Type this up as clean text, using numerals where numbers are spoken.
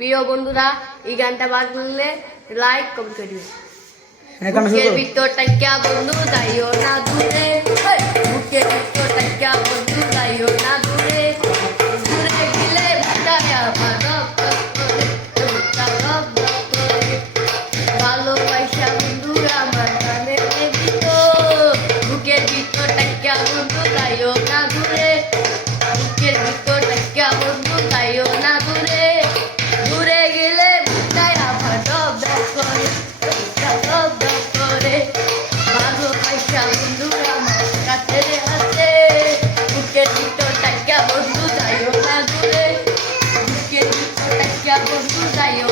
প্রিয় বন্ধুরা এই গানটা বাজলে লাইক কমেন্ট করে দিবেন। বুকের ভিতরটা क्या বন্ধু যাইও না দূরে, বুকের ভিতরটা क्या বন্ধু যাইও না দূরে, দূরে গেলে ভিতরে আমার রব করে, রব করে ভালোবাসা বন্ধু আমার গানে দিত। বুকের ভিতরটা क्या বন্ধু যাইও না দূরে, বুকের ভিতরটা क्या বন্ধু যাইও না দূরে, দূরে গেলে ভিতরে আমার রব করে, রব করে ভালোবাসা বন্ধু আমার কাছে আছে। বুকের ভিতরটা क्या বন্ধু যাইও না দূরে, বুকের ভিতরটা क्या বন্ধু যাইও